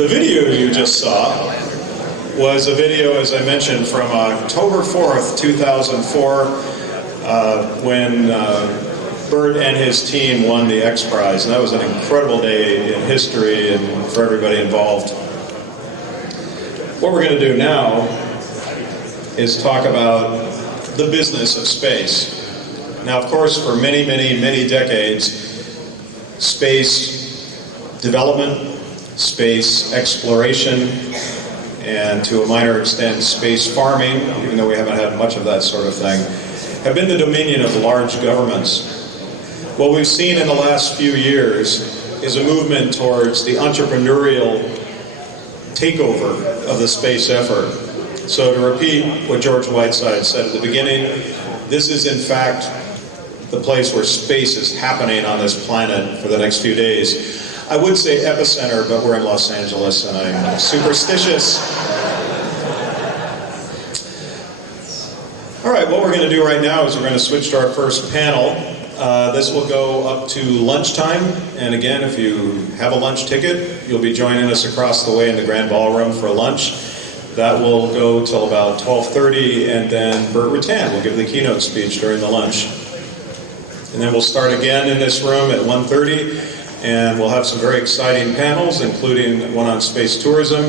The video you just saw was a video, as I mentioned, from October 4th, 2004, when Bert and his team won the X Prize. And that was an incredible day in history and for everybody involved. What we're going to do now is talk about the business of space. Now, of course, for many, many, many decades, space development, space exploration, and to a minor extent, space farming, even though we haven't had much of that sort of thing, have been the dominion of large governments. What we've seen in the last few years is a movement towards the entrepreneurial takeover of the space effort. So to repeat what George Whiteside said at the beginning, this is in fact the place where space is happening on this planet for the next few days. I would say epicenter, but we're in Los Angeles and I'm superstitious. All right, what we're going to do right now is we're going to switch to our first panel. This will go up to lunchtime, and again, if you have a lunch ticket, you'll be joining us across the way in the Grand Ballroom for lunch. That will go till about 12:30, and then Bert Rutan will give the keynote speech during the lunch. And then we'll start again in this room at 1:30, and we'll have some very exciting panels, including one on space tourism,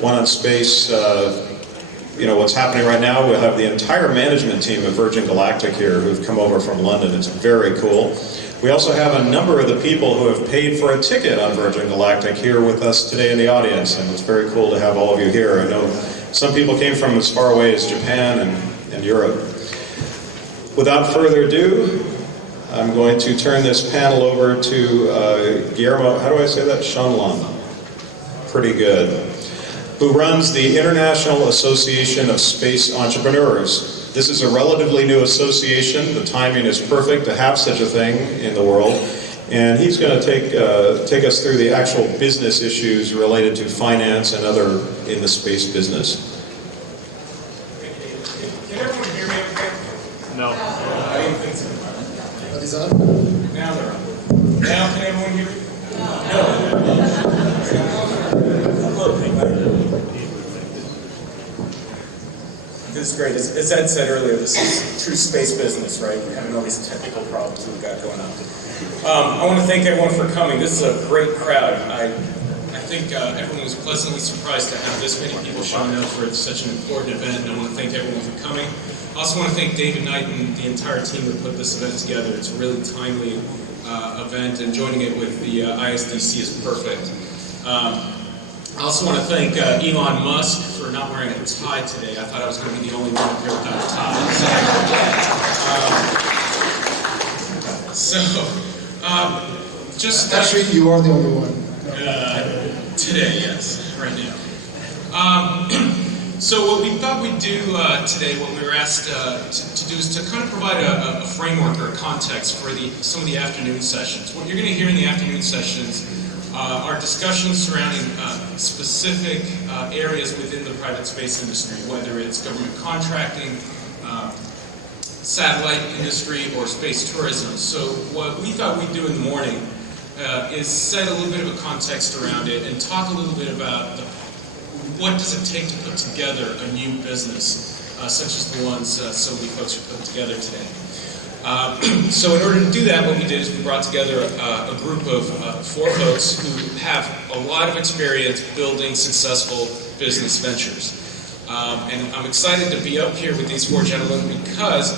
one on space, what's happening right now. We'll have the entire management team of Virgin Galactic here who've come over from London. It's very cool. We also have a number of the people who have paid for a ticket on Virgin Galactic here with us today in the audience, and it's very cool to have all of you here. I know some people came from as far away as Japan and Europe. Without further ado, I'm going to turn this panel over to Guillermo, how do I say that? Sohnlein. Pretty good. Who runs the International Association of Space Entrepreneurs. This is a relatively new association. The timing is perfect to have such a thing in the world. And he's going to take us through the actual business issues related to finance and other in the space business. Can everyone hear me okay? No. I didn't think so. Are these on? Now they're on. Now can everyone hear me? No. This is great. As Ed said earlier, this is true space business, right? We're having all these technical problems we've got going on. I want to thank everyone for coming. This is a great crowd. I think everyone was pleasantly surprised to have this many people showing up for such an important event, and I want to thank everyone for coming. I also want to thank David Knight and the entire team that put this event together. It's a really timely event, and joining it with the ISDC is perfect. I also want to thank Elon Musk for not wearing a tie today. I thought I was going to be the only one up here without a tie. Actually, you are the only one. Today, yes, right now. So what we thought we'd do today, what we were asked to do, is to kind of provide a framework or a context for some of the afternoon sessions. What you're going to hear in the afternoon sessions are discussions surrounding specific areas within the private space industry, whether it's government contracting, satellite industry, or space tourism. So what we thought we'd do in the morning is set a little bit of a context around it and talk a little bit about what does it take to put together a new business, such as the ones so many folks are putting together today. So in order to do that, what we did is we brought together a group of 4 folks who have a lot of experience building successful business ventures. And I'm excited to be up here with these 4 gentlemen because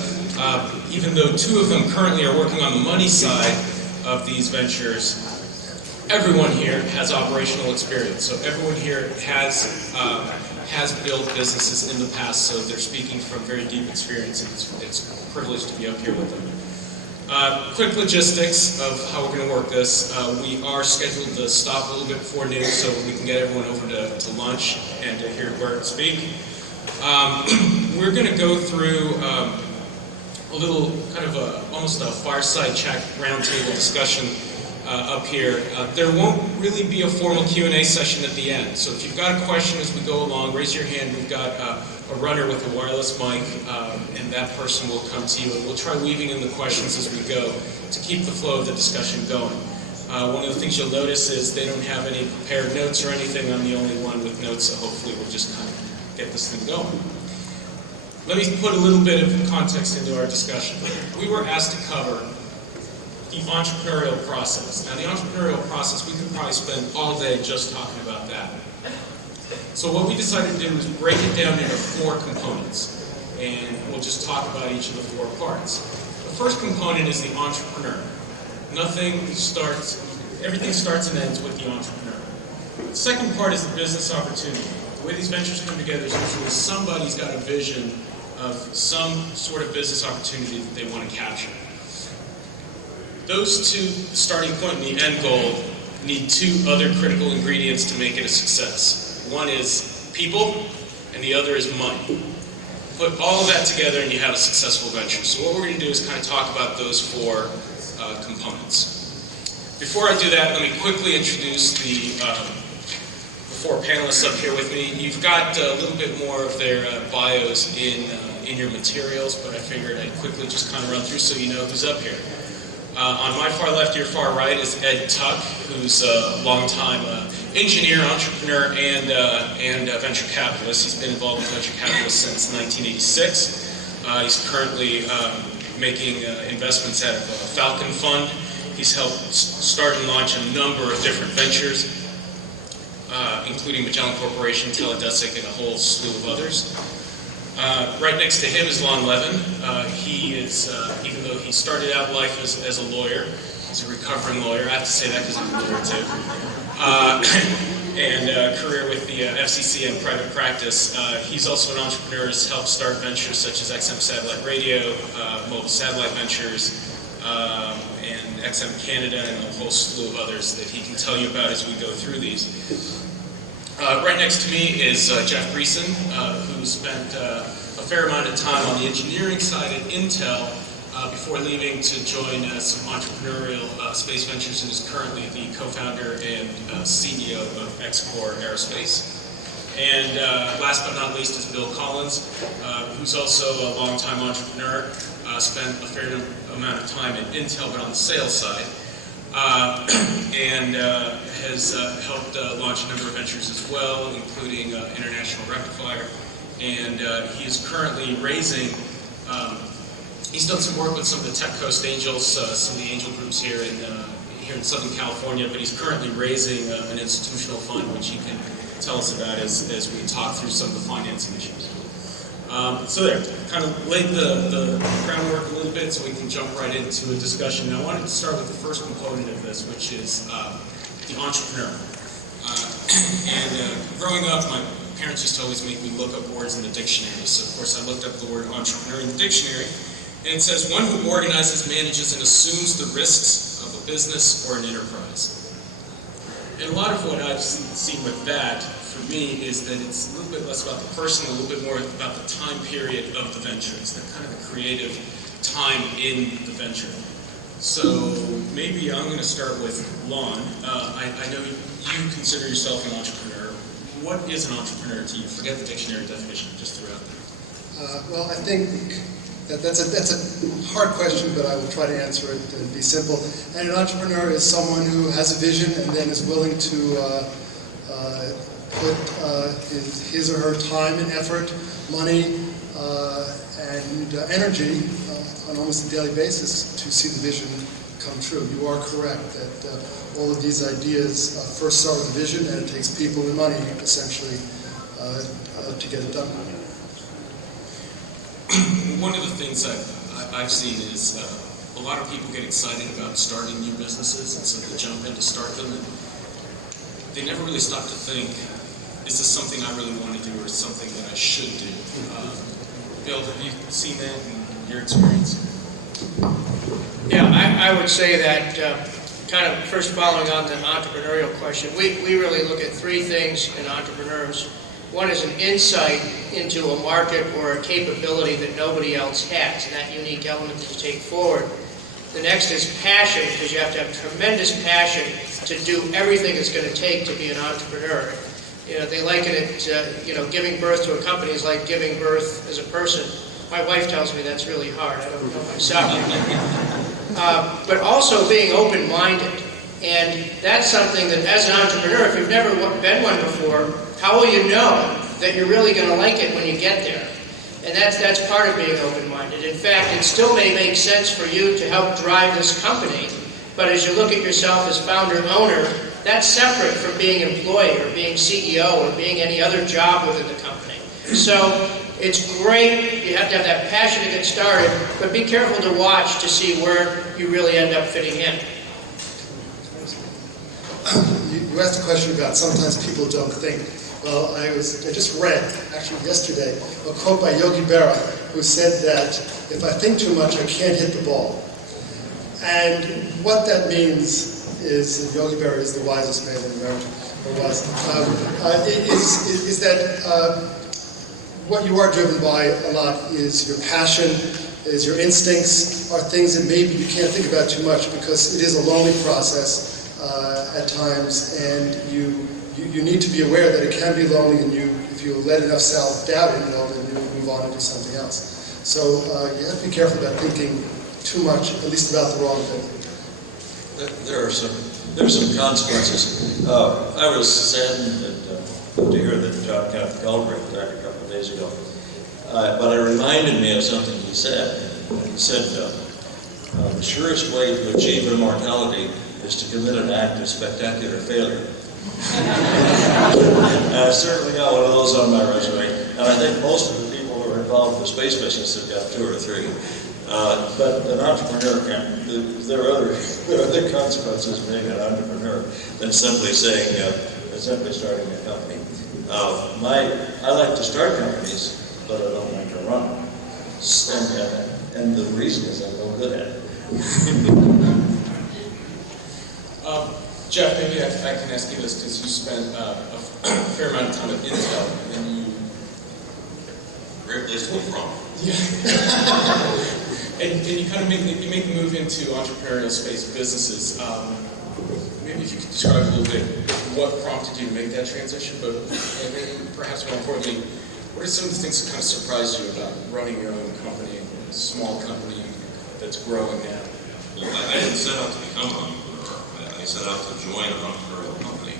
even though 2 of them currently are working on the money side of these ventures, everyone here has operational experience. So everyone here has built businesses in the past, so they're speaking from very deep experience, and it's a privilege to be up here with them. Quick logistics of how we're going to work this. We are scheduled to stop a little bit before noon so we can get everyone over to lunch and to hear Bert speak. We're going to go through a little kind of almost a fireside chat roundtable discussion up here. There won't really be a formal Q&A session at the end, so if you've got a question as we go along, raise your hand. We've got a runner with a wireless mic, and that person will come to you, and we'll try weaving in the questions as we go to keep the flow of the discussion going. One of the things you'll notice is they don't have any prepared notes or anything. I'm the only one with notes, so hopefully we'll just kind of get this thing going. Let me put a little bit of context into our discussion. We were asked to cover the entrepreneurial process. Now, the entrepreneurial process, we could probably spend all day just talking about that. So what we decided to do was break it down into 4 components, and we'll just talk about each of the 4 parts. The first component is the entrepreneur. Everything starts and ends with the entrepreneur. The second part is the business opportunity. The way these ventures come together is usually somebody's got a vision of some sort of business opportunity that they want to capture. Those 2, the starting point and the end goal, need 2 other critical ingredients to make it a success. One is people, and the other is money. Put all of that together and you have a successful venture. So what we're going to do is kind of talk about those 4 components. Before I do that, let me quickly introduce the 4 panelists up here with me. You've got a little bit more of their bios in your materials, but I figured I'd quickly just kind of run through so you know who's up here. On my far left, your far right, is Ed Tuck, who's a longtime engineer, entrepreneur, and venture capitalist. He's been involved with venture capitalists since 1986. He's currently making investments out of a Falcon fund. He's helped start and launch a number of different ventures, including Magellan Corporation, Teledesic, and a whole slew of others. Right next to him is Levin. He is, even though he started out life as a lawyer, he's a recovering lawyer. I have to say that because I'm a lawyer too. And a career with the FCC and private practice. He's also an entrepreneur. Has helped start ventures such as XM Satellite Radio, Mobile Satellite Ventures, and XM Canada, and a whole slew of others that he can tell you about as we go through these. Right next to me is Jeff Greason, who spent a fair amount of time on the engineering side at Intel before leaving to join some entrepreneurial space ventures, and is currently the co-founder and CEO of XCOR Aerospace. And last but not least is Bill Collins, who's also a longtime entrepreneur, spent a fair amount of time at Intel, but on the sales side. And has helped launch a number of ventures as well, including International Rectifier. And he is currently raising, he's done some work with some of the Tech Coast Angels, some of the angel groups here in Southern California, but he's currently raising an institutional fund, which he can tell us about as we talk through some of the financing issues. So there, kind of laid the groundwork a little bit so we can jump right into a discussion. Now, I wanted to start with the first component of this, which is the entrepreneur. Growing up, my parents used to always make me look up words in the dictionary. So, of course, I looked up the word entrepreneur in the dictionary, and it says, one who organizes, manages, and assumes the risks of a business or an enterprise. And a lot of what I've seen with that, for me, is that it's a little bit less about the person, a little bit more about the time period of the venture. It's the kind of the creative time in the venture. So maybe I'm going to start with Lon. I know you consider yourself an entrepreneur. What is an entrepreneur to you? Forget the dictionary definition, just throw out there. Well, I think that's a hard question, but I will try to answer it and be simple. And an entrepreneur is someone who has a vision and then is willing to put his or her time and effort, money, and energy on almost a daily basis to see the vision come true. You are correct that all of these ideas first start with a vision, and it takes people and money, essentially, to get it done. One of the things I've seen is a lot of people get excited about starting new businesses, and so they jump in to start them, and they never really stop to think, is this something I really want to do, or is something that I should do? Bill, have you seen that in your experience? Yeah, I would say that, kind of first following on the entrepreneurial question, we really look at 3 things in entrepreneurs. One is an insight into a market or a capability that nobody else has, and that unique element to take forward. The next is passion, because you have to have tremendous passion to do everything it's going to take to be an entrepreneur. You know, they liken it, giving birth to a company is like giving birth as a person. My wife tells me that's really hard. I don't know myself. But also being open-minded. And that's something that, as an entrepreneur, if you've never been one before, how will you know that you're really going to like it when you get there? And that's part of being open-minded. In fact, it still may make sense for you to help drive this company, but as you look at yourself as founder-owner, that's separate from being employee or being CEO or being any other job within the company. So it's great, you have to have that passion to get started, but be careful to watch to see where you really end up fitting in. You asked a question about sometimes people don't think. Well, I just read, actually yesterday, a quote by Yogi Berra, who said that if I think too much, I can't hit the ball. And what that means is, Yogi Berra is the wisest man in America, or was, is that what you are driven by a lot is your passion, is your instincts, are things that maybe you can't think about too much because it is a lonely process at times, and you need to be aware that it can be lonely, and if you let enough self-doubt in, then you move on and do something else. So you have to be careful about thinking too much, at least about the wrong thing. There's some consequences. I was saddened to hear that John Kenneth Galbraith died a couple of days ago. But it reminded me of something he said. He said, the surest way to achieve immortality is to commit an act of spectacular failure. I certainly got one of those on my resume, and I think most of the people who are involved in the space business have got 2 or 3. But an entrepreneur there are other consequences of being an entrepreneur than simply starting a company. I like to start companies, but I don't like to run them. And the reason is I'm no good at it. Jeff, maybe I can ask you this, because you spent a fair amount of time at Intel, and you... Great place to be from. Yeah. and you kind of make the move into entrepreneurial space businesses. Maybe if you could describe a little bit what prompted you to make that transition, but perhaps more importantly, what are some of the things that kind of surprised you about running your own company, a small company that's growing now? Well, I didn't set out to become an entrepreneur. I set out to join an entrepreneurial company.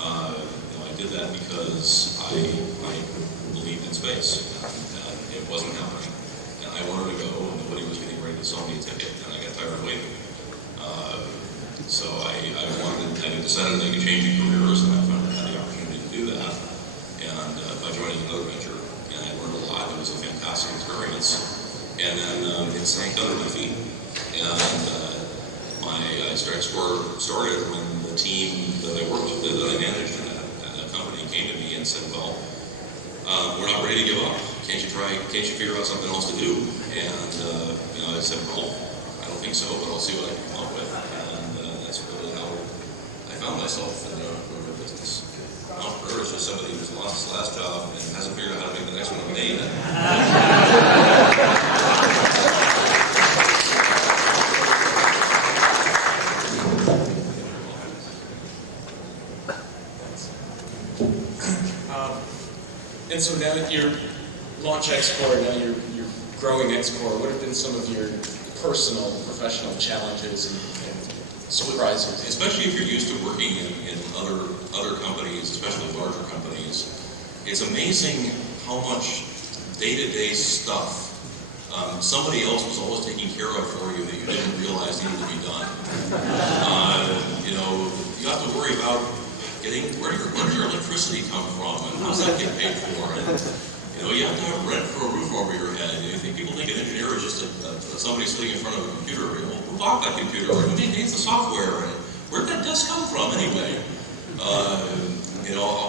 I did that because I believed in space, and it wasn't happening. And I wanted to go, and nobody was getting ready to sell me a ticket, and I got tired of waiting. So I decided to make a change in careers, and I found I had the opportunity to do that. And by joining another venture, and I learned a lot. It was a fantastic experience. And then it sank under my feet. And XCOR started when the team that I worked with, that I managed in that company, came to me and said, well, we're not ready to give up. Can't you figure out something else to do? And I said, well, I don't think so, but I'll see what I can come up with. And that's really how I found myself in the entrepreneur business. An entrepreneur is just somebody who's lost his last job and hasn't figured out how to make the next one a day yet. And so now that you're launch XCOR, now you're growing XCOR, what have been some of your personal, professional challenges and surprises? Especially if you're used to working in other companies, especially larger companies, it's amazing how much day-to-day stuff somebody else was always taking care of for you that you didn't realize needed to be done. You have to worry about where does your electricity come from, and how's that get paid for? And you have to have rent for a roof over your head. People think an engineer is just somebody sitting in front of a computer. Well, who bought that computer? Who maintains the software? And where'd that desk come from anyway?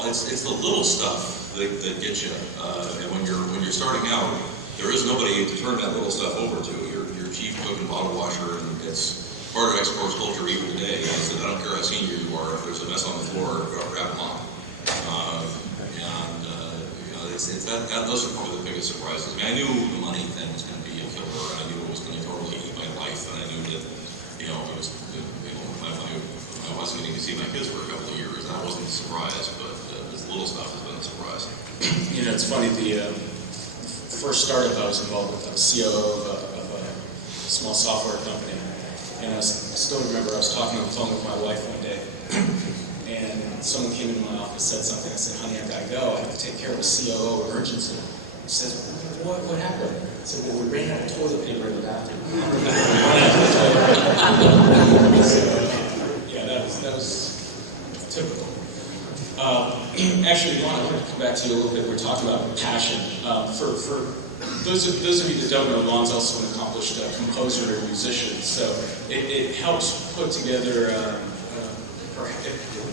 It's the little stuff that gets you. And when you're starting out, there is nobody to turn that little stuff over to. Your chief cook and bottle washer, and it's part of XCOR's culture even today. Is that I don't care how senior you are, if there's a mess on the floor, grab a mop. Those are probably the biggest surprises. I mean, I knew the money thing was going to be a killer, and I knew it was going to totally eat my life, and I knew that, I wasn't getting to see my kids for a couple of years. That wasn't a surprise, but this little stuff has been a surprise. It's funny, the first startup I was involved with, I was COO of a small software company, And I still remember I was talking on the phone with my wife one day, and someone came into my office, said something. I said, honey, I gotta go. I have to take care of a COO emergency. She says, what happened? I said, well, we ran out of toilet paper in the bathroom. So, yeah, that was typical. Actually, Ron, I wanted to come back to you a little bit. We're talking about passion. For those of you that don't know, Lon's also an accomplished composer and musician, so it helps put together,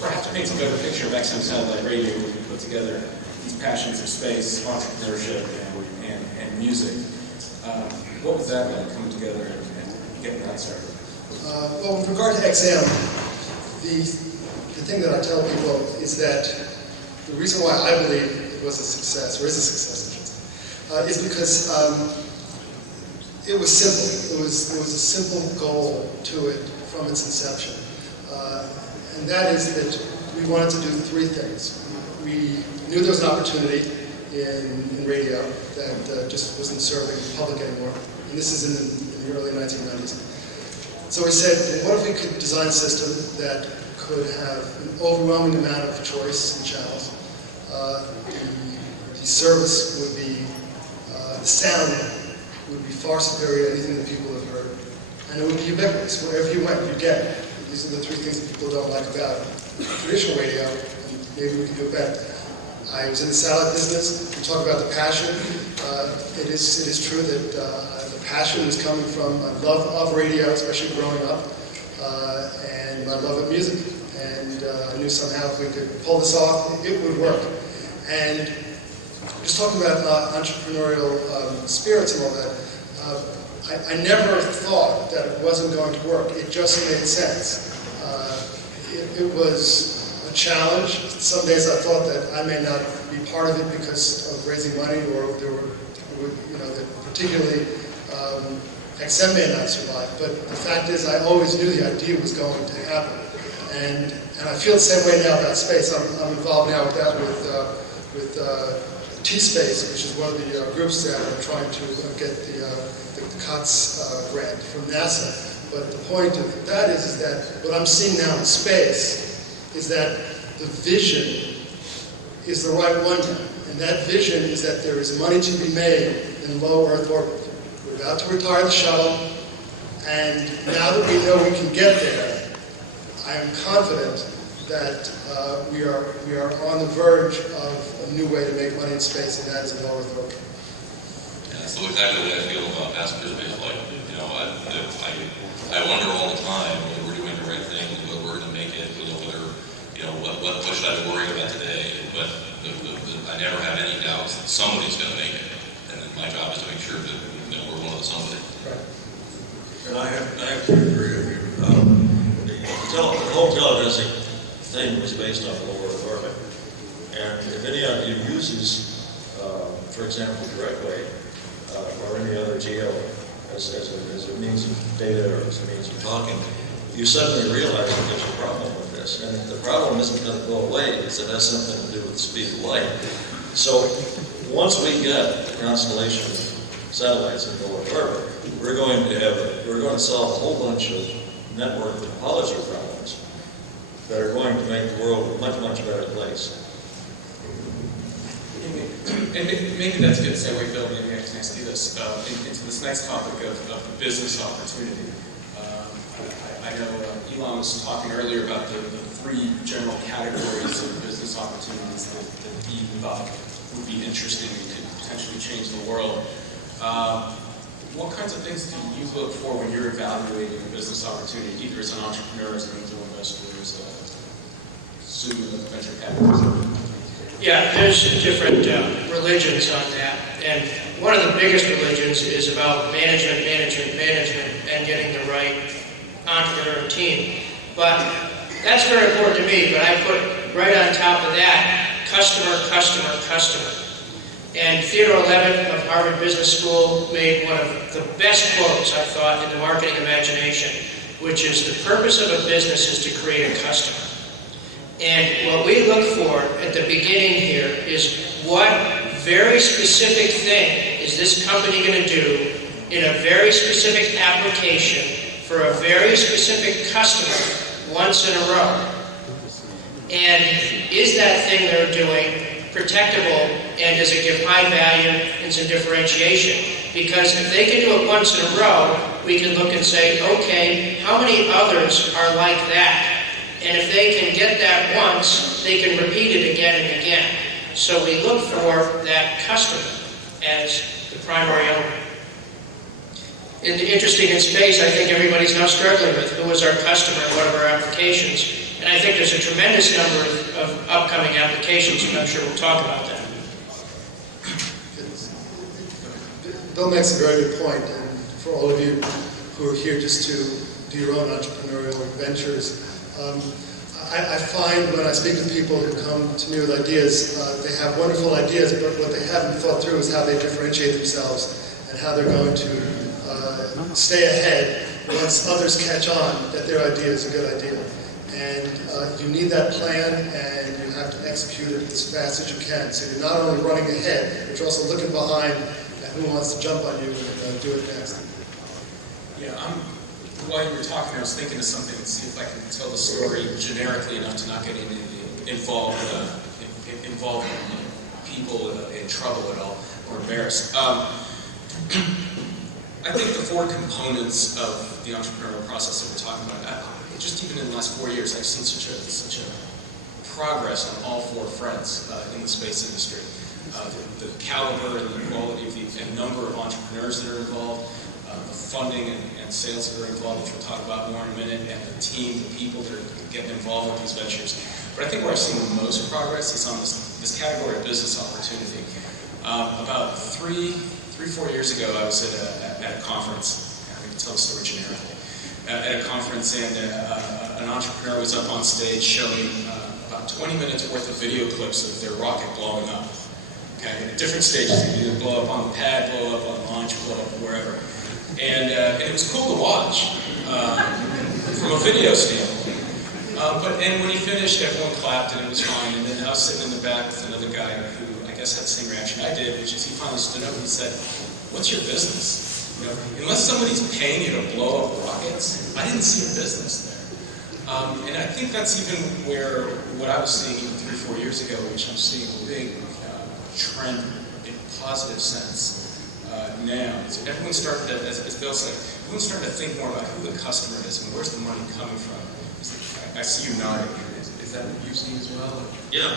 perhaps it paints a better picture of XM Satellite Radio when we put together these passions of space, entrepreneurship, and music. What was that like, coming together and getting that started? Well, with regard to XM, the thing that I tell people is that the reason why I believe it was a success, or is a success, is because it was simple. It was a simple goal to it from its inception. And that is that we wanted to do three things. We knew there was an opportunity in radio that just wasn't serving the public anymore. And this is in the early 1990s. So we said, well, what if we could design a system that could have an overwhelming amount of choice in channels? The service would be, the sound would be far superior to anything that people have heard. And it would be ubiquitous. Wherever you went, you'd get it. These are the three things that people don't like about traditional radio, and maybe we can do it better. I was in the satellite business. We talk about the passion. It is true that the passion is coming from my love of radio, especially growing up, and my love of music. And I knew somehow if we could pull this off, it would work. And just talking about entrepreneurial spirits and all that, I never thought that it wasn't going to work. It just made sense. It was a challenge. Some days I thought that I may not be part of it because of raising money, or there were, that particularly XM may not survive. But the fact is, I always knew the idea was going to happen, and I feel the same way now about space. I'm involved now with that with T-Space, which is one of the groups that are trying to get the COTS grant from NASA. But the point of that is that what I'm seeing now in space is that the vision is the right one now. And that vision is that there is money to be made in low Earth orbit. We're about to retire the shuttle, and now that we know we can get there, I am confident that we are on the verge of a new way to make money in space, and that is in low Earth orbit. Yeah, that's exactly the way I feel about passenger space flight. I wonder all the time whether we're doing the right thing, whether we're going to make it, what should I be worrying about today? But I never have any doubts that somebody's going to make it, and then my job is to make sure that we're one of the somebody. Right. And I have to agree with you. The whole television thing was based on low Earth orbit. And if any of you uses, for example, Directway or any other geo as a means of data or as a means of talking, you suddenly realize that there's a problem with this. And the problem isn't going to go away because it has something to do with the speed of light. So once we get the constellation of satellites in low Earth orbit, we're going to solve a whole bunch of network topology problems that are going to make the world a much, much better place. And maybe that's a good segue, Bill. Maybe I can ask you this into this next topic of the business opportunity. I know Elon was talking earlier about the three general categories of business opportunities that he thought would be interesting and could potentially change the world. What kinds of things do you look for when you're evaluating a business opportunity, either as an entrepreneur, as an angel investor, or as a venture capitalist? Yeah, there's different religions on that, and one of the biggest religions is about management, and getting the right entrepreneur team. But that's very important to me, but I put right on top of that, customer. And Theodore Levin of Harvard Business School made one of the best quotes, I thought, in the marketing imagination, which is the purpose of a business is to create a customer. And what we look for at the beginning here is what very specific thing is this company going to do in a very specific application for a very specific customer once in a row? And is that thing they're doing protectable, and does it give high value and some differentiation? Because if they can do it once in a row, we can look and say, okay, how many others are like that? And if they can get that once, they can repeat it again and again. So we look for that customer as the primary owner. Interesting in space, I think everybody's now struggling with who is our customer and what are our applications. And I think there's a tremendous number of upcoming applications, and I'm sure we'll talk about that. Bill makes a very good point, and for all of you who are here just to do your own entrepreneurial ventures, I find when I speak with people who come to me with ideas, they have wonderful ideas, but what they haven't thought through is how they differentiate themselves and how they're going to stay ahead once others catch on that their idea is a good idea. And you need that plan, and you have to execute it as fast as you can. So you're not only running ahead, but you're also looking behind at who wants to jump on you and do it next. Yeah, while you were talking, I was thinking of something to see if I can tell the story generically enough to not get involved people in trouble at all or embarrassed. I think the four components of the entrepreneurial process that we're talking about, just even in the last 4 years, I've seen such a progress on all four fronts in the space industry. The caliber and the quality of and number of entrepreneurs that are involved, the funding and sales that are involved, which we'll talk about more in a minute, and the team, the people that are getting involved with these ventures. But I think where I've seen the most progress is on this category of business opportunity. About 4 years ago, I was at a conference. I can tell the story generically. At a conference, and an entrepreneur was up on stage showing about 20 minutes worth of video clips of their rocket blowing up. Okay, at different stages, you either blow up on the pad, blow up on launch, blow up wherever. And it was cool to watch from a video standpoint. And when he finished, everyone clapped and it was fine. And then I was sitting in the back with another guy who I guess had the same reaction I did, which is he finally stood up and said, "What's your business? You know, unless somebody's paying you to blow up rockets, I didn't see a business there." And I think that's even where what I was seeing even 3 or 4 years ago, which I'm seeing a big trend in a positive sense now. So everyone's starting to, as Bill said, everyone's starting to think more about who the customer is and where's the money coming from. I see you nodding. Is that what you've seen as well? Yeah,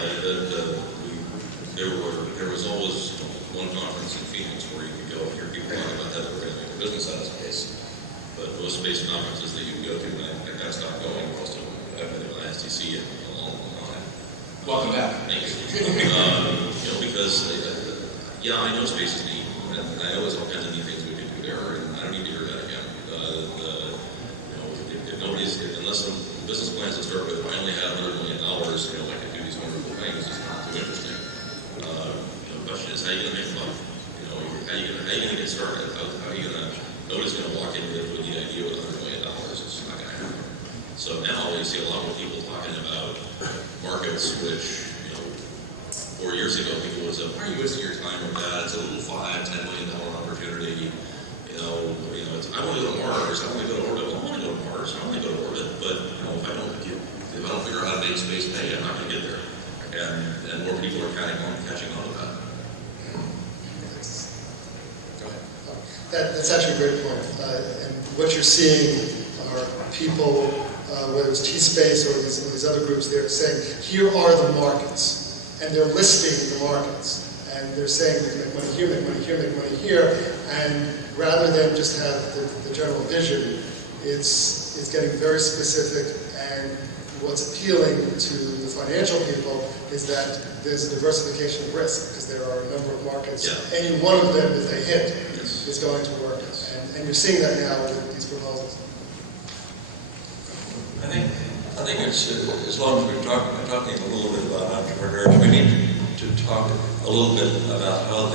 there was always one conference in Phoenix where you could go and hear people talking about how they were going to make a business out of space. But most space conferences that you can go to, and I kind of stopped going. Most of them have been at ISDC and a long time. Welcome back. Thank you. Because I know space is neat, and I always all kinds of neat things we can do there, and I don't need to hear that again. Unless the business plans to start with, if I only had $100 million, I could do these wonderful things. It's not too interesting. The question is, how are you going to make money? How are you going to get started? How are you going to? Nobody's going to walk into it with the idea with $100 million. It's not going to happen. So now we see a lot more people talking about markets, which 4 years ago people would say, "Why are you wasting your time with that? It's a little $5-10 million opportunity." I want to go to Mars. I want to go to orbit. Well, I want to go to Mars. I want to go to orbit. But if I don't figure out how to make space pay, I'm not going to get there. And more people are catching on to that. Go ahead. That's actually a great point. And what you're seeing are people, whether it's T-Space or these other groups, they're saying, here are the markets. And they're listing the markets. And they're saying, we can make money here, make money here, make money here. And rather than just have the general vision, it's getting very specific. And what's appealing to the financial people is that there's a diversification of risk, because there are a number of markets. Yeah. Any one of them, if they hit, Yes. is going to work. And you're seeing that now with these proposals. I think it's, as long as we're talking a little bit about entrepreneurs, we need to talk a little bit about how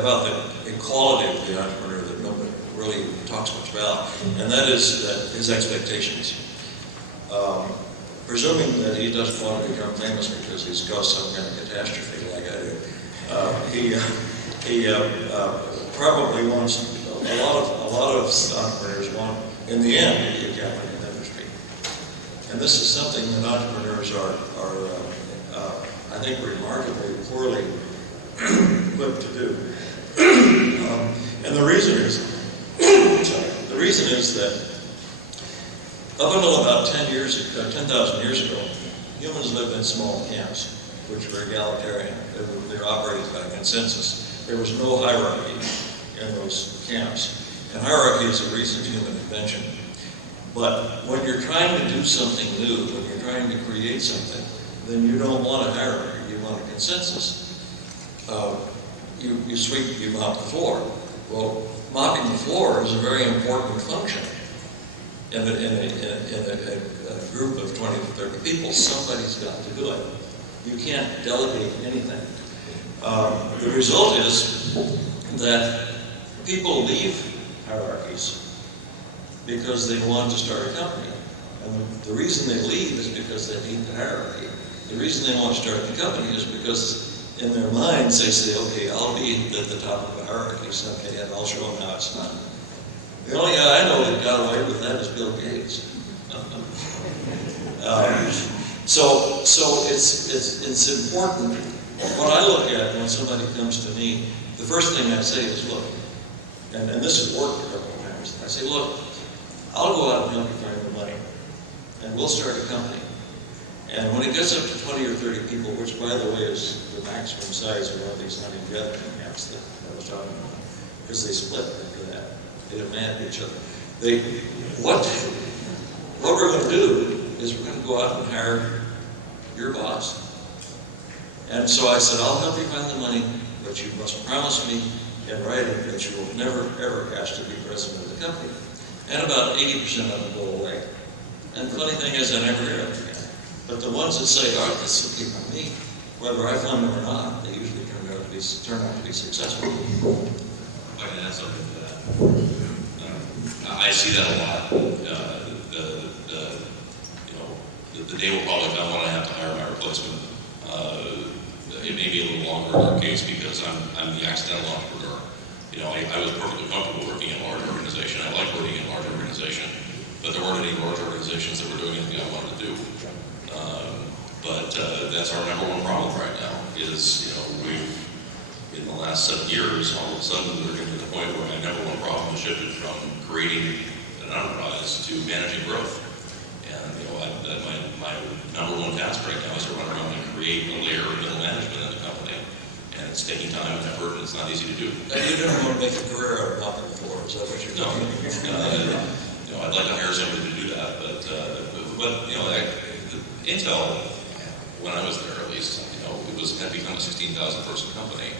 about the quality of the entrepreneur that nobody really talks much about, and that is his expectations. Presuming that he doesn't want to become famous because he's caused some kind of catastrophe like I do, he probably wants a lot of entrepreneurs want, in the end, to be a captain in industry. And this is something that entrepreneurs are I think, remarkably poorly equipped to do. And the reason is that up until about 10,000 years ago, humans lived in small camps, which were egalitarian. They were operated by consensus. There was no hierarchy in those camps. And hierarchy is a recent human invention. But when you're trying to do something new, when you're trying to create something, then you don't want a hierarchy, you want a consensus. You mop the floor. Well, mopping the floor is a very important function. In a group of 20 to 30 people, somebody's got to do it. You can't delegate anything. The result is that people leave hierarchies because they want to start a company. And the reason they leave is because they need the hierarchy. The reason they want to start the company is because in their minds they say, okay, I'll be at the top of the hierarchy someday and I'll show them how it's done. The only guy I know that got away with that is Bill Gates. So it's important. What I look at when somebody comes to me, the first thing I say is, look, and this has worked a couple of times. I say, look, I'll go out and help you find the money, and we'll start a company. And when it gets up to 20 or 30 people, which by the way is the maximum size of one of these hunting gathering camps that I was talking about, because they split after that. They demand each other. What we're going to do is we're going to go out and hire your boss. And so I said, I'll help you find the money, but you must promise me in writing that you will never, ever ask to be president of the company. And about 80% of them go away. And the funny thing is, I never hear it again. But the ones that say, all right, this will keep on me, whether I fund them or not, they usually turn out to be successful. If I can add something to that. I see that a lot. The day will probably come when I have to hire my replacement. It may be a little longer in our case because I'm the accidental entrepreneur. I was perfectly comfortable working in a large organization. I like working in a large organization, but there weren't any large organizations that were doing anything I wanted to do. But that's our number one problem right now. Is we've in the last 7 years, all of a sudden we're getting to the point where my number one problem has shifted from creating an enterprise to managing growth. And my number one task right now is to run around and create a layer of middle management in the company. And it's taking time and effort, and it's not easy to do. And you don't want to make a career out of mopping the floor, is that what you're doing? No. I'd like to hire somebody to do that, but Intel, when I was there at least, it had become a 16,000 person company,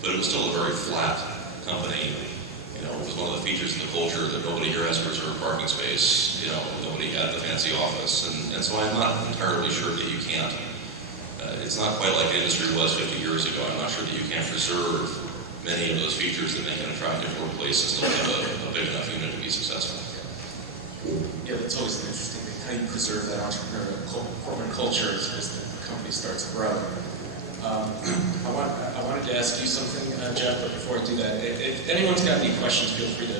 but it was still a very flat company. It was one of the features of the culture that nobody here has a reserved parking space. Nobody had the fancy office, and so I'm not entirely sure that you can't. It's not quite like the industry was 50 years ago. I'm not sure that you can't preserve many of those features that make an attractive workplace and still have a big enough unit to be successful. Yeah, that's always an interesting thing, how you preserve that entrepreneurial corporate culture as the company starts to grow. I wanted to ask you something, Jeff, but before I do that, if anyone's got any questions, feel free to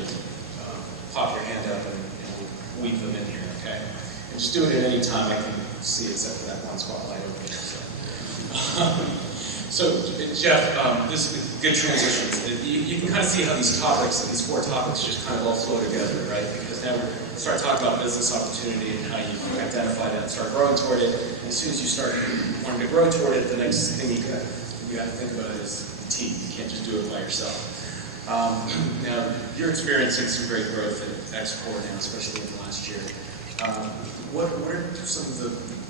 pop your hand up and we'll weave them in here, okay? And just do it at any time. I can see except for that one spotlight over here. So Jeff, this is a good transition. You can kind of see how these topics, these 4 topics, just kind of all flow together, right? Because now we're start talking about business opportunity and how you identify that and start growing toward it. And as soon as you start wanting to grow toward it, the next thing you have to think about is the team. You can't just do it by yourself. Now, you're experiencing some great growth at XCOR now, especially in the last year. What are some of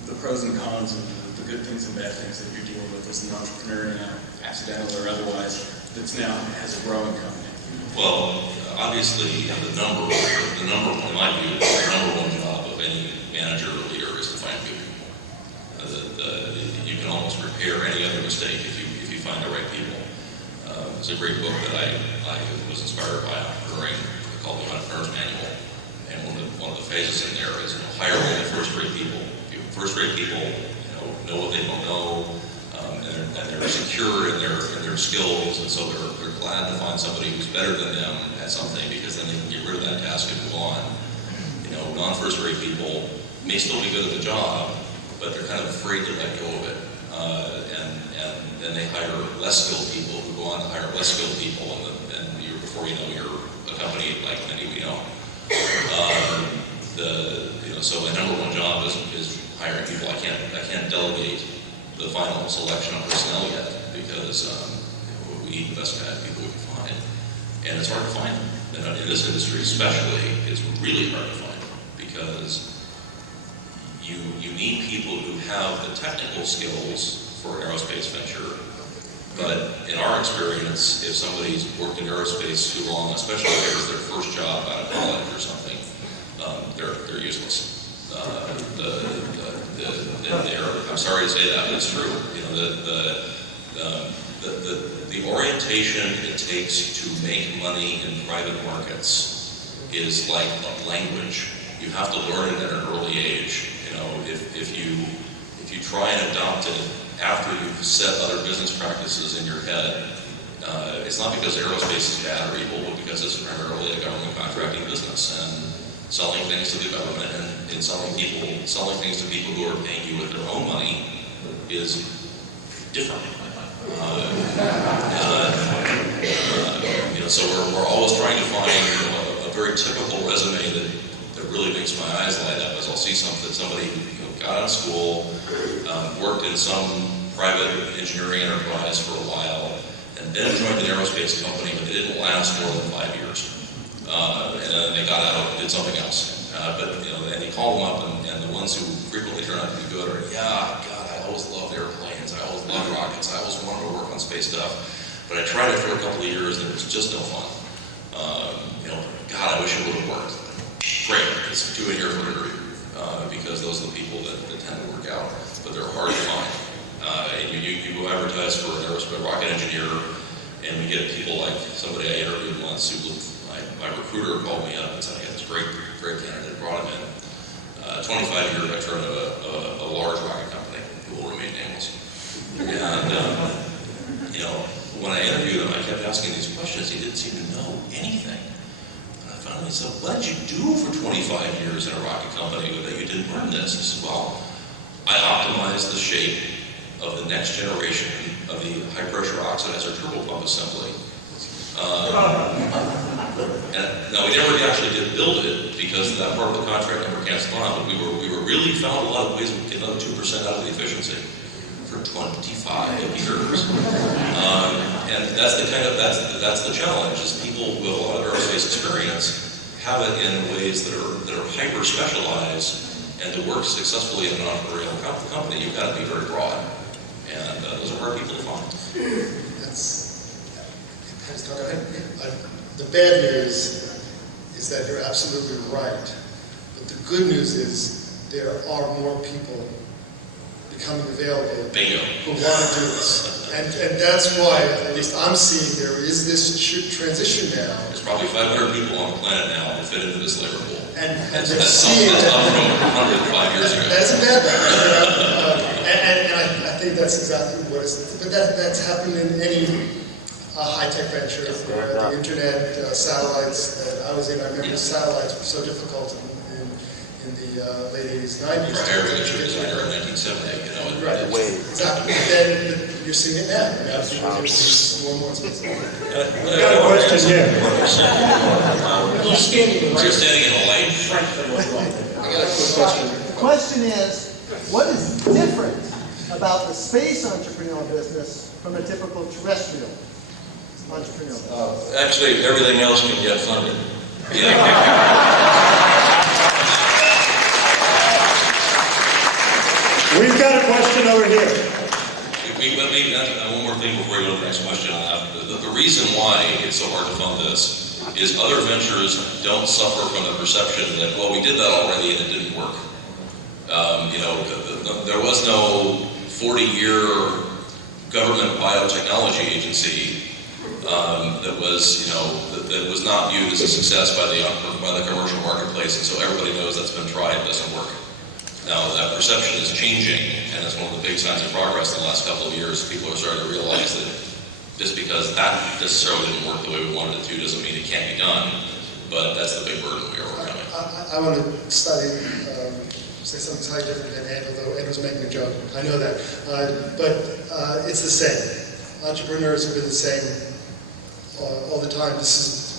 the pros and cons and the good things and bad things that you're dealing with as an entrepreneur now, accidental or otherwise, that's now has a growing company? Well, obviously, the number one, in my view, the number one job of any manager or leader is to find good people. You can almost repair any other mistake if you find the right people. It's a great book that I was inspired by entrepreneuring called the Entrepreneur's Manual. And one of the phases in there is hire only first-rate people. First-rate people know what they don't know, and they're secure in their skills, and so they're glad to find somebody who's better than them at something, because then they can get rid of that task and move on. You know, non-first rate people may still be good at the job, but they're kind of afraid to let go of it. And then they hire less skilled people who go on to hire less skilled people, and before you know, you're a company like many we know. So my number one job is hiring people. I can't delegate the final selection of personnel yet, because we need the best kind of people we can find, and it's hard to find them. And in this industry especially, it's really hard to find them, because you need people who have the technical skills for aerospace venture, but in our experience, if somebody's worked in aerospace too long, especially if it was their first job out of college or something, they're useless. I'm sorry to say that, but it's true. You know, the orientation it takes to make money in private markets is like a language. You have to learn it at an early age. You know, if you try and adopt it after you've set other business practices in your head, it's not because aerospace is bad or evil, but because it's primarily a government contracting business, and selling things to the government and selling things to people who are paying you with their own money is different. You know, so we're always trying to find a very typical resume that really makes my eyes light up. As I'll see somebody who got out of school, worked in some private engineering enterprise for a while, and then joined an aerospace company, but they didn't last more than 5 years. And then they got out and did something else. But you know, and you call them up, and the ones who frequently turn out to be good are, yeah, God, I always loved airplanes, I always loved rockets, I always wanted to work on space stuff. But I tried it for a couple of years, and it was just no fun. You know, God, I wish it would have worked. Great, it's 2 years later, because those are the people that tend to work out, but they're hard to find. And you go advertise for an aerospace rocket engineer, and we get people like somebody I interviewed once who my recruiter called me up and said, I got this great candidate, brought him in. 25 year veteran of a large rocket company who will remain nameless. And, you know, when I interviewed him, I kept asking these questions. He didn't seem to know anything. And I finally said, what did you do for 25 years in a rocket company that you didn't learn this? He said, well, I optimized the shape of the next generation of the high pressure oxidizer turbopump assembly. And now we never actually did build it, because that part of the contract never canceled on, but we really found a lot of ways we could get another 2% out of the efficiency for 25 years. And that's the challenge, is people with a lot of aerospace experience have it in ways that are hyper specialized, and to work successfully in an entrepreneurial company, you've got to be very broad. And those are hard people to find. The bad news is that you're absolutely right. But the good news is there are more people becoming available who want to do this. And that's why, at least I'm seeing, there is this transition now. There's probably 500 people on the planet now who fit into this labor pool. And that's they're seeing up from 105 years ago. That's a bad thing. And I think that's exactly what it's. But that's happened in any high-tech venture. The internet, satellites that I was in. I remember satellites were so difficult in the late 80s, 90s. Air picture designer in 1970, you know. Right. Exactly. Then you're seeing it now. It's more and more expensive. I've got a question here. You're standing in a light. I got a quick question. The question is, what is different about the space entrepreneurial business from a typical terrestrial entrepreneurial business? Actually, everything else can get funded. We've got a question over here. Maybe one more thing before we go to the next question. The reason why it's so hard to fund this is other ventures don't suffer from the perception that, well, we did that already and it didn't work. You know, there was no 40-year government biotechnology agency that was, you know, that was not viewed as a success by the commercial marketplace, and so everybody knows that's been tried, it doesn't work. Now, that perception is changing, and it's one of the big signs of progress in the last couple of years. People are starting to realize that Just because that necessarily didn't work the way we wanted it to doesn't mean it can't be done, but that's the big burden we are overcoming. I want to study, say something slightly different than Ed, although Ed was making a joke. I know that. But it's the same. Entrepreneurs have been the same all the time.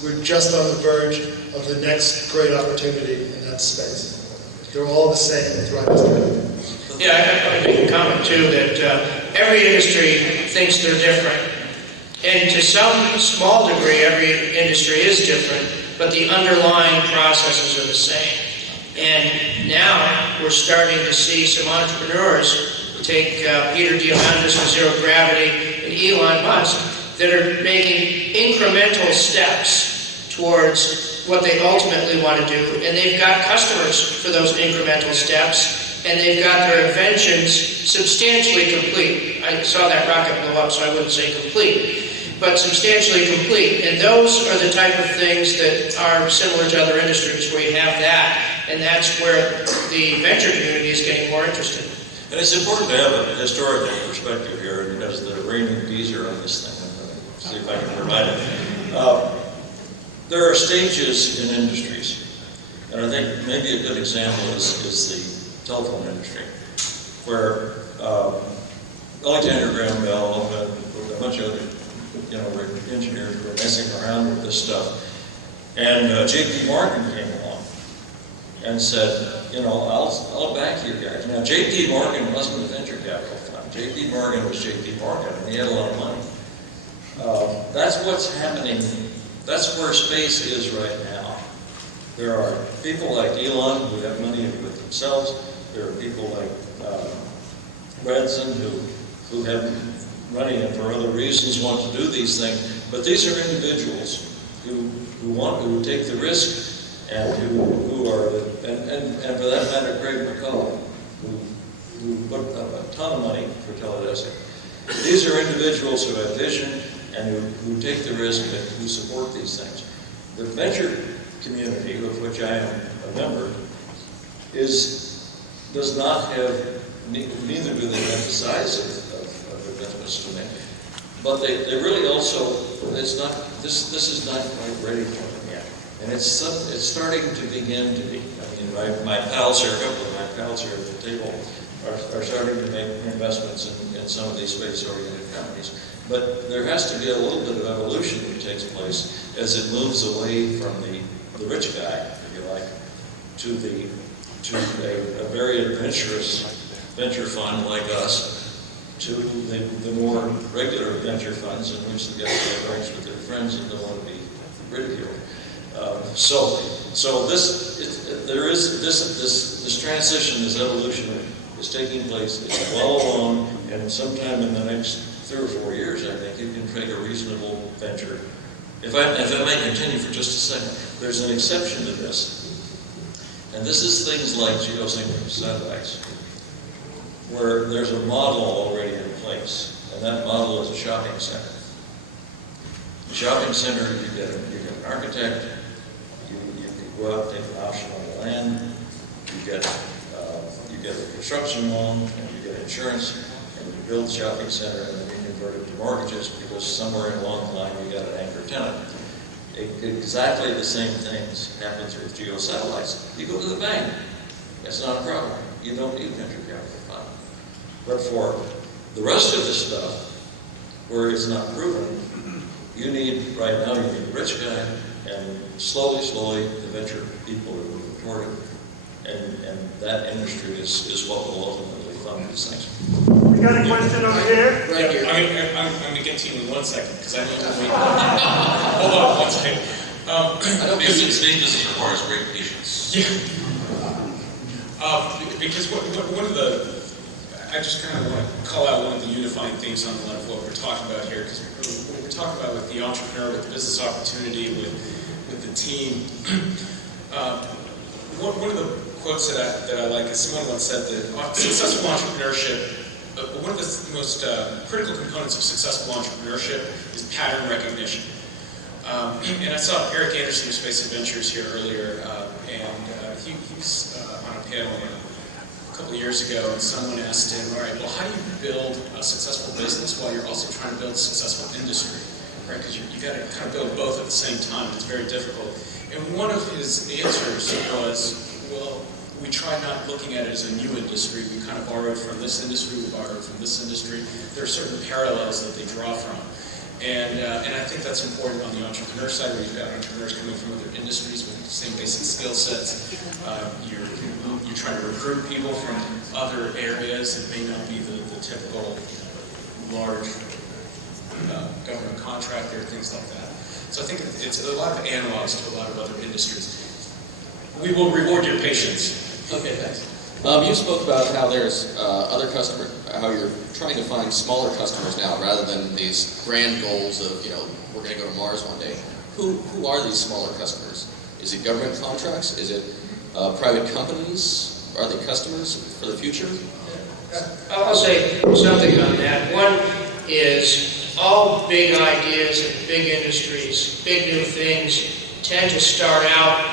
We're just on the verge of the next great opportunity in that space. They're all the same throughout history. Yeah, I make a comment too that every industry thinks they're different. And to some small degree, every industry is different, but the underlying processes are the same. And now we're starting to see some entrepreneurs, take Peter Diamandis with Zero Gravity and Elon Musk, that are making incremental steps towards what they ultimately want to do. And they've got customers for those incremental steps, and they've got their inventions substantially complete. I saw that rocket blow up, so I wouldn't say complete, but substantially complete. And those are the type of things that are similar to other industries where you have that, and that's where the venture community is getting more interested. And it's important to have a historical perspective here, because the reigning geezer on this thing, see if I can provide it. There are stages in industries, and I think maybe a good example is the telephone industry, where Alexander Graham Bell and a bunch of other engineers were messing around with this stuff, and J.P. Morgan came along and said, I'll back you guys. Now, J.P. Morgan wasn't a venture capital fund. J.P. Morgan was J.P. Morgan, and he had a lot of money. That's what's happening. That's where space is right now. There are people like Elon who have money with themselves. There are people like Greason who have money and for other reasons want to do these things. But these are individuals who take the risk and who are and for that matter, Greg McCullough, who put up a ton of money for Teledesic. These are individuals who have vision and who take the risk and who support these things. The venture community, of which I am a member, does not have, neither do they have the size of investments to make, but they really also, this is not quite ready for them yet. And it's starting to begin to be. I mean, my pals here, a couple of my pals here at the table are starting to make investments in some of these space-oriented companies. But there has to be a little bit of evolution that takes place as it moves away from the rich guy, if you like, to a very adventurous venture fund like us, to the more regular venture funds in which the guys have drinks with their friends and don't want to be ridiculed. So this transition, this evolution is taking place. It's well along, and sometime in the next 3 or 4 years, I think, you can take a reasonable venture. If I may continue for just a second, there's an exception to this, and this is things like geosynchronous satellites, where there's a model already in place, and that model is a shopping center. The shopping center, you get an architect, you go out and take an option on the land, you get a construction loan, and you get insurance, and you build the shopping center, and then you convert it to mortgages, because somewhere along the line you got an anchor tenant. Exactly the same things happens with geosatellites. You go to the bank, that's not a problem. You don't need venture capital fund. But for the rest of the stuff, where it's not proven, right now you need a rich guy, and slowly, the venture people are moving toward it. And that industry is what will ultimately fund these things. We got a question over here. Right here. I'm going to get to you in 1 second, because I know we hold on 1 second. Because this requires great patience. Yeah. Because one of the, I just kind of want to call out one of the unifying themes on the left of what we're talking about here, because what we're talking about with the entrepreneur, with the business opportunity, with the team. One of the quotes that I like is someone once said that successful entrepreneurship, one of the most critical components of successful entrepreneurship is pattern recognition. And I saw Eric Anderson of Space Adventures here earlier, and he was on a panel, couple of years ago, and someone asked him, all right, well, how do you build a successful business while you're also trying to build a successful industry, right? Because you got to kind of build both at the same time. It's very difficult. And one of his answers was, well, we try not looking at it as a new industry. We kind of borrowed from this industry, we borrowed from this industry. There are certain parallels that they draw from. And I think that's important on the entrepreneur side, where you've got entrepreneurs coming from other industries with the same basic skill sets. You're trying to recruit people from other areas that may not be the typical large government contractor, things like that. So I think it's a lot of analogs to a lot of other industries. We will reward your patience. Okay, thanks. You spoke about how there's other customers, how you're trying to find smaller customers now rather than these grand goals of, we're going to go to Mars one day. Who are these smaller customers? Is it government contracts? Is it private companies? Are they customers for the future? I'll say something on that. One is all big ideas and big industries, big new things tend to start out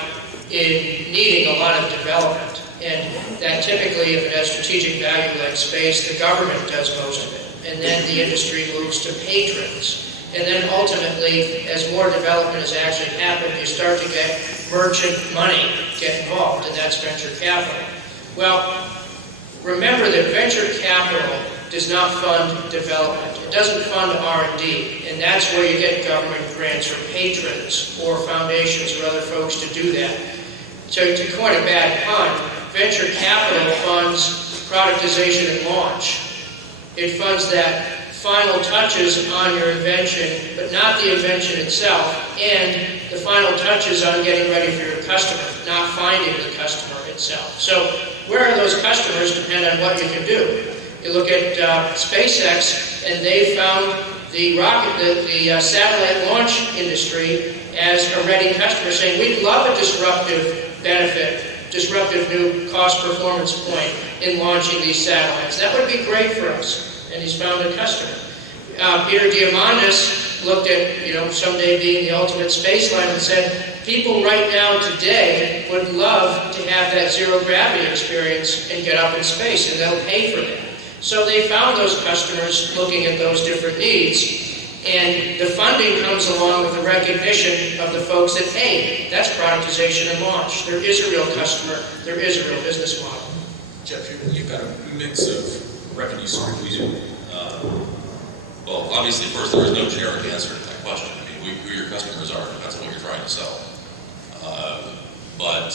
in needing a lot of development. And that typically, if it has strategic value like space, the government does most of it. And then the industry moves to patrons. And then ultimately, as more development has actually happened, you start to get merchant money get involved, and that's venture capital. Well, remember that venture capital does not fund development. It doesn't fund R&D, and that's where you get government grants or patrons or foundations or other folks to do that. So to coin a bad pun, venture capital funds productization and launch. It funds that final touches on your invention, but not the invention itself, and the final touches on getting ready for your customer, not finding the customer itself. So where are those customers depend on what you can do. You look at SpaceX, and they found the rocket, the satellite launch industry as a ready customer, saying, we'd love a disruptive benefit, disruptive new cost performance point in launching these satellites. That would be great for us. And he's found a customer. Peter Diamandis looked at, someday being the ultimate space line and said, people right now today would love to have that zero gravity experience and get up in space, and they'll pay for that. So they found those customers looking at those different needs. And the funding comes along with the recognition of the folks that, hey, that's productization and launch. There is a real customer. There is a real business model. Jeff, you've got a mix of revenue sources. We do. Well, obviously, first, there is no generic answer to that question. I mean, who your customers are depends on what you're trying to sell. But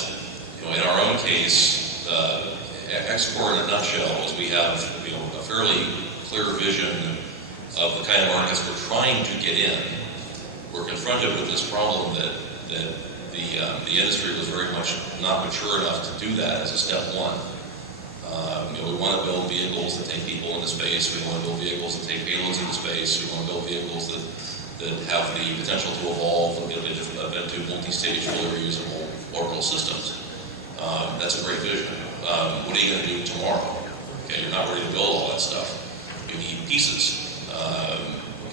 in our own case, XCOR in a nutshell is we have a fairly clear vision of the kind of markets we're trying to get in. We're confronted with this problem that the industry was very much not mature enough to do that as a step one. We want to build vehicles that take people into space. We want to build vehicles that take payloads into space. We want to build vehicles that have the potential to evolve and get into multi-stage, fully reusable orbital systems. That's a great vision. What are you going to do tomorrow? Okay, you're not ready to build all that stuff. You need pieces.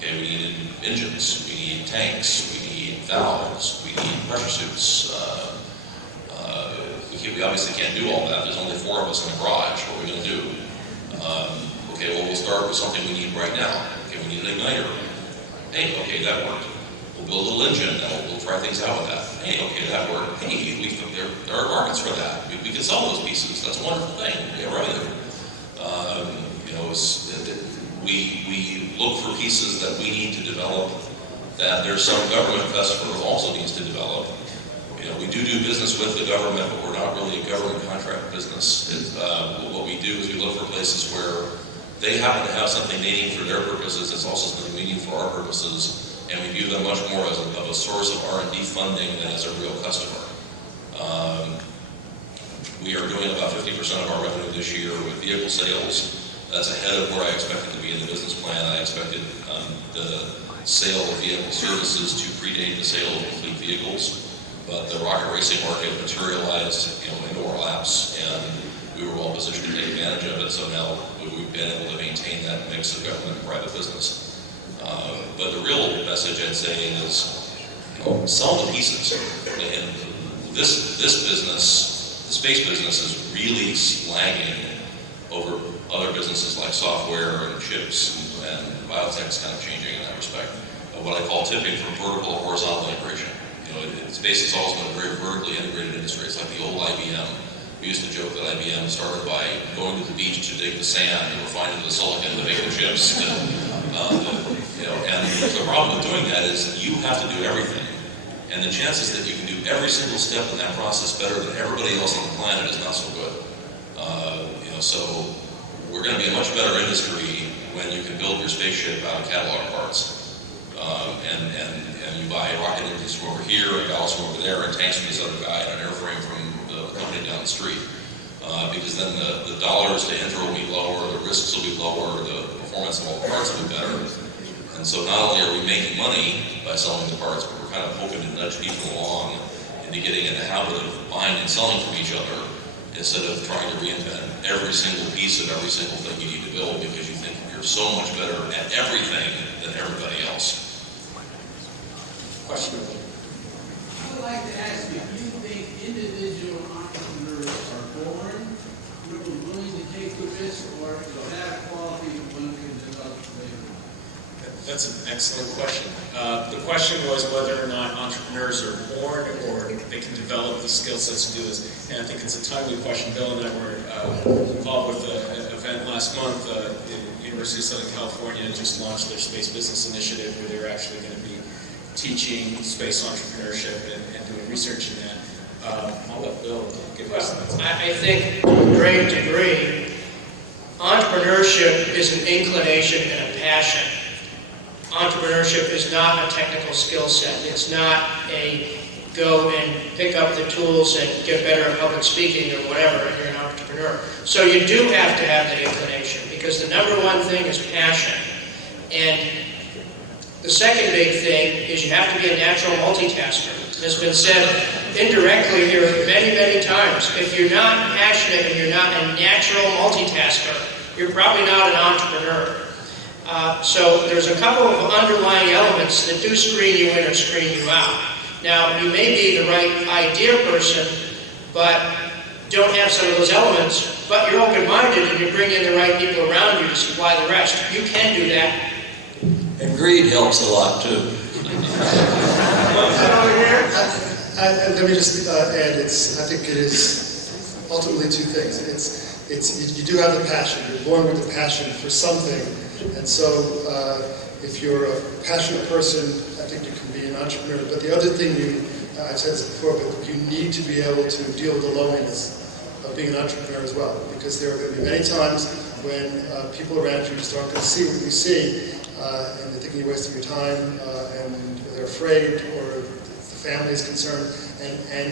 We need engines, we need tanks, we need valves, we need pressure suits. We obviously can't do all that. There's only 4 of us in the garage. What are we going to do? We'll start with something we need right now. Okay, we need an igniter. Hey, okay, that worked. We'll build a little engine, and we'll try things out with that. Hey, okay, that worked. Hey, there are markets for that. We can sell those pieces. That's a wonderful thing. Yeah, right. We look for pieces that we need to develop, that there's some government customer who also needs to develop. We do business with the government, but we're not really a government contract business. What we do is we look for places where they happen to have something they need for their purposes. It's also something we need for our purposes, and we view them much more as of a source of R&D funding than as a real customer. We are doing about 50% of our revenue this year with vehicle sales. That's ahead of where I expected to be in the business plan. I expected the sale of vehicle services to predate the sale of complete vehicles. But the rocket racing market materialized into our laps, and we were well positioned to take advantage of it. So now we've been able to maintain that mix of government and private business. But the real message I'd say is sell the pieces. And this business, the space business, is really lagging over other businesses like software and chips, and biotech is kind of changing in that respect. What I call tipping from vertical to horizontal integration. Its base has always been a very vertically integrated industry. It's like the old IBM. We used to joke that IBM started by going to the beach to dig the sand and refining the silicon to make the chips. And the problem with doing that is you have to do everything. And the chances that you can do every single step in that process better than everybody else on the planet is not so good. So we're going to be a much better industry when you can build your spaceship out of catalog parts. And you buy rocket engines from over here, and valves from over there, and tanks from this other guy, and an airframe from the company down the street. Because then the dollars to enter will be lower, the risks will be lower, the performance of all the parts will be better. And so not only are we making money by selling the parts, but we're kind of hoping to nudge people along into getting in the habit of buying and selling from each other instead of trying to reinvent every single piece of every single thing you need to build because you think you're so much better at everything than everybody else. Question. I would like to ask if you think individual entrepreneurs are born really willing to take the risk, or is that a quality one can develop later? That's an excellent question. The question was whether or not entrepreneurs are born or they can develop the skill sets to do this. And I think it's a timely question. Bill and I were involved with an event last month. The University of Southern California just launched their Space Business Initiative, where they're actually going to be teaching space entrepreneurship and doing research in that. I'll let Bill give us that. I think to a great degree, entrepreneurship is an inclination and a passion. Entrepreneurship is not a technical skill set. It's not a go and pick up the tools and get better at public speaking or whatever, and you're an entrepreneur. So you do have to have that inclination, because the number one thing is passion. And the second big thing is you have to be a natural multitasker. It's been said indirectly here many, many times. If you're not passionate and you're not a natural multitasker, you're probably not an entrepreneur. So there's a couple of underlying elements that do screen you in or screen you out. Now, you may be the right idea person, but don't have some of those elements, but you're open-minded and you bring in the right people around you to supply the rest. You can do that. And greed helps a lot, too. And let me just add, I think it is ultimately two things. You do have the passion. You're born with the passion for something. And so if you're a passionate person, I think you can be an entrepreneur. But the other thing, I've said this before, but you need to be able to deal with the loneliness of being an entrepreneur as well. Because there are going to be many times when people around you just aren't going to see what you see, and they're thinking you're wasting your time, and they're afraid, or the family is concerned. And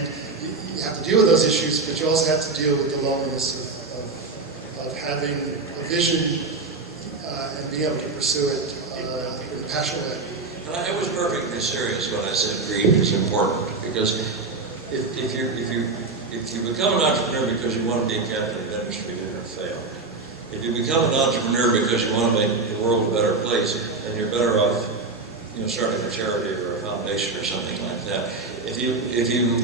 you have to deal with those issues, but you also have to deal with the loneliness of having a vision and being able to pursue it in a passionate way. I was perfectly serious when I said greed is important, because if you become an entrepreneur because you want to be a captain of industry, you're going to fail. If you become an entrepreneur because you want to make the world a better place, then you're better off, starting a charity or a foundation or something like that. If you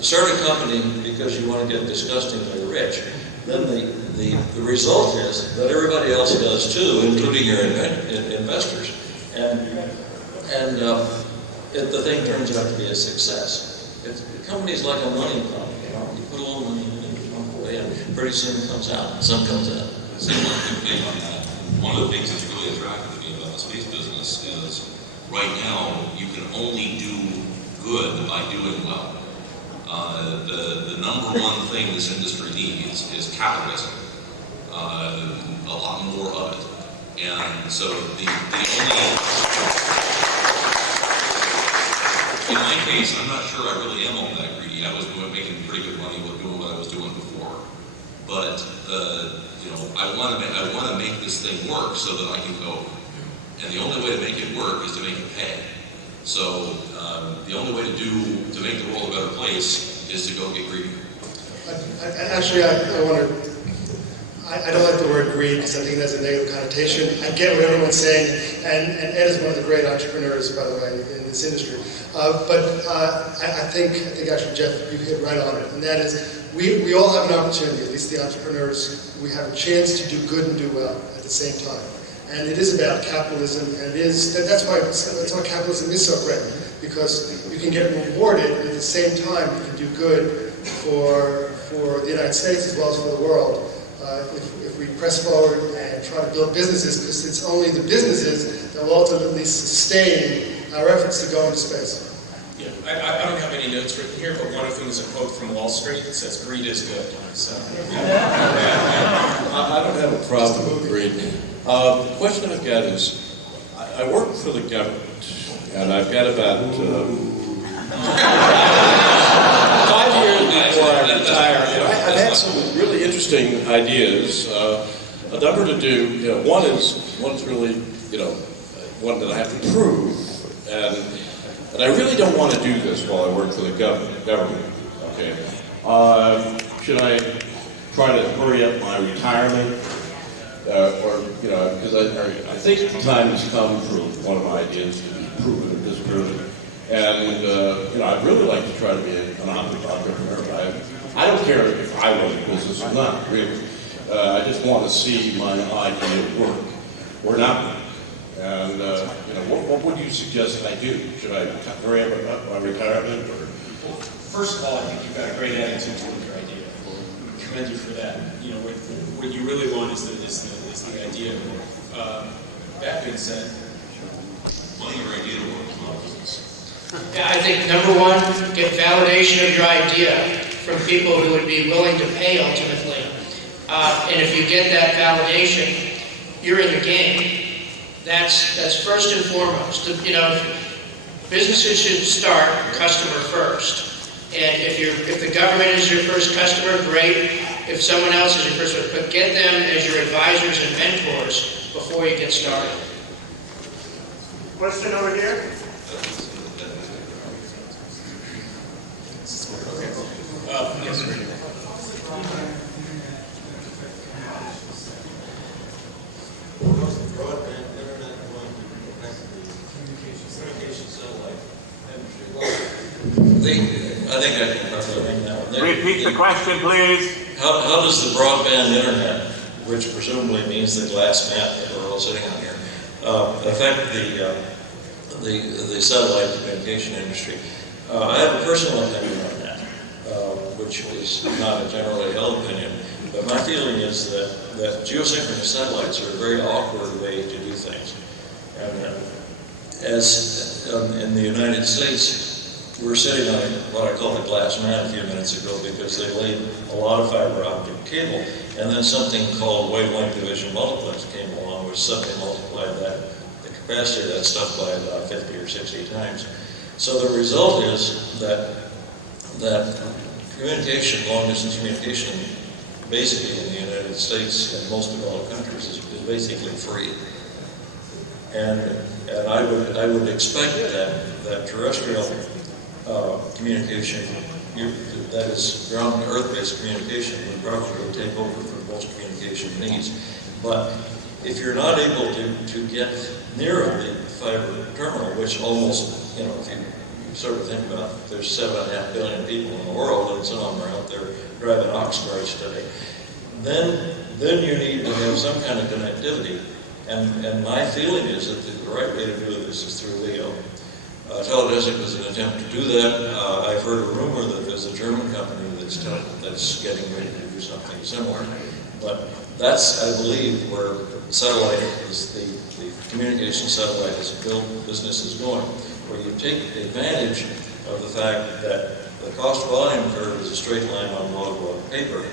start a company because you want to get disgustingly rich, then the result is that everybody else does too, including your investors. And the thing turns out to be a success. The company's like a money pump. You put a little money in it, you pump away, and pretty soon it comes out. Some comes out. One of the things that's really attractive to me about the space business is right now you can only do good by doing well. The number one thing this industry needs is capitalism. A lot more of it. And so the only, in my case, I'm not sure I really am all that greedy. I was making pretty good money with doing what I was doing before. But I want to make this thing work so that I can go. And the only way to make it work is to make it pay. So the only way to make the world a better place is to go get greedy. Actually, I don't like the word greed because I think it has a negative connotation. I get what everyone's saying, and Ed is one of the great entrepreneurs, by the way, in this industry. But I think actually, Jeff, you hit right on it, and that is we all have an opportunity, at least the entrepreneurs, we have a chance to do good and do well at the same time. And it is about capitalism, and that's why capitalism is so great, because you can get rewarded, and at the same time you can do good for the United States as well as for the world. If we press forward and try to build businesses, because it's only the businesses that will ultimately sustain our efforts to go into space. Yeah, I don't have any notes written here, but one of them is a quote from Wall Street that says, "Greed is good." So, I don't have a problem with greed. The question I've got is, I work for the government, and I've got about 5 years before I retire, and I've had some really interesting ideas, a number to do. One's really, one that I have to prove, and I really don't want to do this while I work for the government. Okay, should I try to hurry up my retirement, because I think the time has come for one of my ideas to be proven and disproven. And, I'd really like to try to be an entrepreneur. I don't care if I run a business or not, really. I just want to see my idea work or not. And, what would you suggest I do? Should I hurry up my retirement? Or? first of all, I think you've got a great attitude toward your idea. I commend you for that. What you really want is the idea. That being said, Money your idea to work, not business. Yeah, I think number one, get validation of your idea from people who would be willing to pay ultimately. And if you get that validation, you're in the game. That's first and foremost. Businesses should start customer first. And if the government is your first customer, great. If someone else is your first customer, but get them as your advisors and mentors before you get started. Question over here? Yes, sir. Broadband internet going to connect the communication satellite industry? I think I can cover it now. Repeat the question, please. How does the broadband internet, which presumably means the glass mat that we're all sitting on here, affect the satellite communication industry? I have a personal opinion on that, which is not a generally held opinion, but my feeling is that geosynchronous satellites are a very awkward way to do things. And as in the United States, we're sitting on what I called a glass mat a few minutes ago because they laid a lot of fiber optic cable, and then something called wavelength division multiplex came along, which suddenly multiplied the capacity of that stuff by about 50 or 60 times. So the result is that communication, long-distance communication, basically in the United States and most developed countries is basically free. And I would expect that terrestrial communication, that is ground and earth-based communication, would probably take over for most communication needs. But if you're not able to get near the fiber terminal, which almost, if you sort of think about it, there's 7.5 billion people in the world, and some of them are out there driving ox carts today, then you need to have some kind of connectivity. And my feeling is that the right way to do this is through LEO. Teledesic was an attempt to do that. I've heard a rumor that there's a German company that's getting ready to do something similar. But that's, I believe, where satellite is the communication satellite as a business is going, where you take advantage of the fact that the cost volume curve is a straight line on log paper,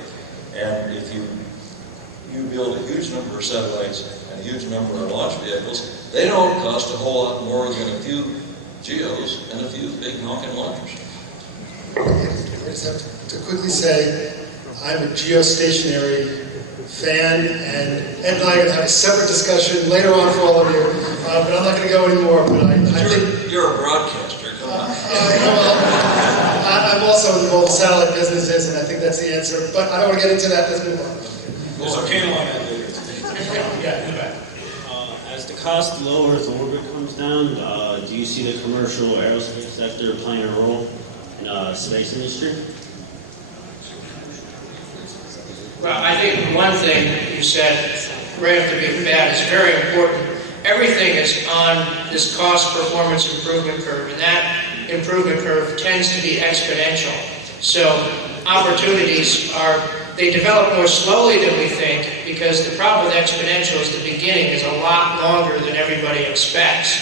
and if you build a huge number of satellites and a huge number of launch vehicles, they don't cost a whole lot more than a few GEOs and a few big honking launchers. I just have to quickly say, I'm a geostationary fan, and Ed and I are going to have a separate discussion later on for all of you, but I'm not going to go anymore. But I think you're a broadcaster. Come on. I'm also involved in satellite businesses, and I think that's the answer. But I don't want to get into that. Let's move on. There's a panel on that later. Yeah, in the back. As the cost low Earth orbit comes down, do you see the commercial aerospace sector playing a role in the space industry? Well, I think one thing you said right off the bat is very important. Everything is on this cost performance improvement curve, and that improvement curve tends to be exponential. So opportunities they develop more slowly than we think, because the problem with exponential is the beginning is a lot longer than everybody expects.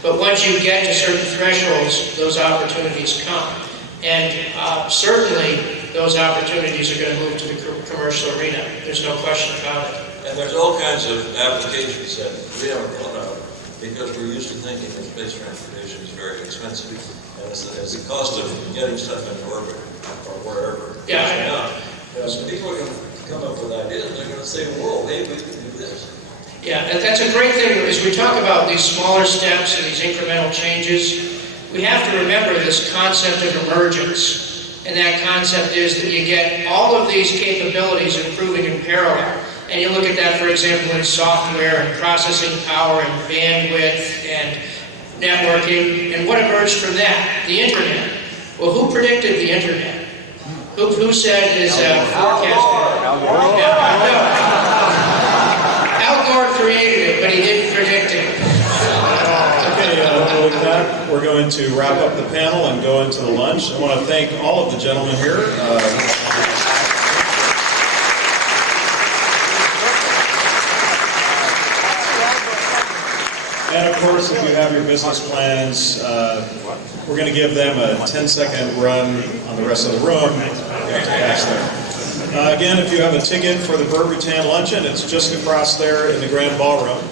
But once you get to certain thresholds, those opportunities come. And certainly, those opportunities are going to move to the commercial arena. There's no question about it. And there's all kinds of applications that we haven't thought of, because we're used to thinking that space transportation is very expensive. And as the cost of getting stuff into orbit or wherever Yeah, goes down, so people are going to come up with ideas, and they're going to say, whoa, hey, we can do this. Yeah, and that's a great thing. As we talk about these smaller steps and these incremental changes, we have to remember this concept of emergence. And that concept is that you get all of these capabilities improving in parallel. And you look at that, for example, in software and processing power and bandwidth and networking. And what emerged from that? The internet. Well, who predicted the internet? Who said his forecast? Al Gore created it, but he didn't predict it. Okay, with that, we're going to wrap up the panel and go into the lunch. I want to thank all of the gentlemen here. And of course, if you have your business plans, we're going to give them a 10-second run on the rest of the room. Again, if you have a ticket for the Burr Rutan Luncheon, it's just across there in the Grand Ballroom.